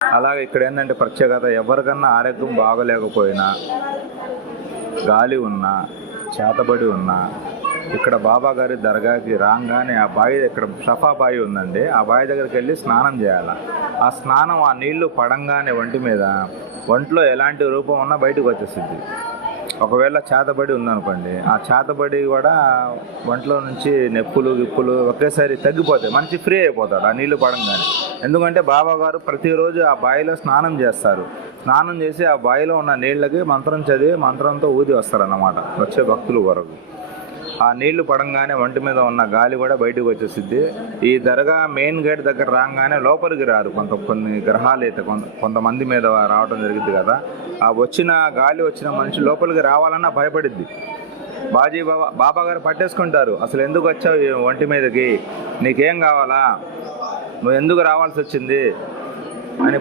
అలాగే ఇక్కడ ఏంటంటే ప్రత్యేకత, ఎవరికన్నా ఆరోగ్యం బాగలేకపోయినా, గాలి ఉన్నా, చేతబడి ఉన్నా, ఇక్కడ బాబా గారి దర్గాకి రాగానే ఆ బావి, ఇక్కడ షఫా బావి ఉందండి, ఆ బావి దగ్గరికి వెళ్ళి స్నానం చేయాలి. ఆ స్నానం, ఆ నీళ్లు పడంగానే ఒంటి మీద, ఒంట్లో ఎలాంటి రూపం ఉన్నా బయటకు వచ్చేస్తుంది. ఒకవేళ చేతబడి ఉందనుకోండి, ఆ చేతబడి కూడా ఒంట్లో నుంచి నొప్పులు గిప్పులు ఒకేసారి తగ్గిపోతాయి, మనిషి ఫ్రీ అయిపోతాడు ఆ నీళ్లు పడంగానే. ఎందుకంటే బాబా గారు ప్రతిరోజు ఆ బావిలో స్నానం చేస్తారు. స్నానం చేసి ఆ బావిలో ఉన్న నీళ్ళకి మంత్రం చదివి మంత్రంతో ఊది వస్తారన్నమాట వచ్చే భక్తుల వరకు. ఆ నీళ్లు పడంగానే ఒంటి మీద ఉన్న గాలి కూడా బయటకు వచ్చేసిద్ది. ఈ దర్గా మెయిన్ గేట్ దగ్గర రాగానే లోపలికి రారు, కొన్ని గ్రహాలు అయితే కొంతమంది మీద రావడం జరిగింది కదా, ఆ వచ్చిన గాలి వచ్చిన మనిషి లోపలికి రావాలన్నా భయపడిద్ది. బాబా గారు పట్టేసుకుంటారు, అసలు ఎందుకు వచ్చావు ఈ ఒంటి మీదకి, నీకేం కావాలా, నువ్వు ఎందుకు రావాల్సి వచ్చింది అని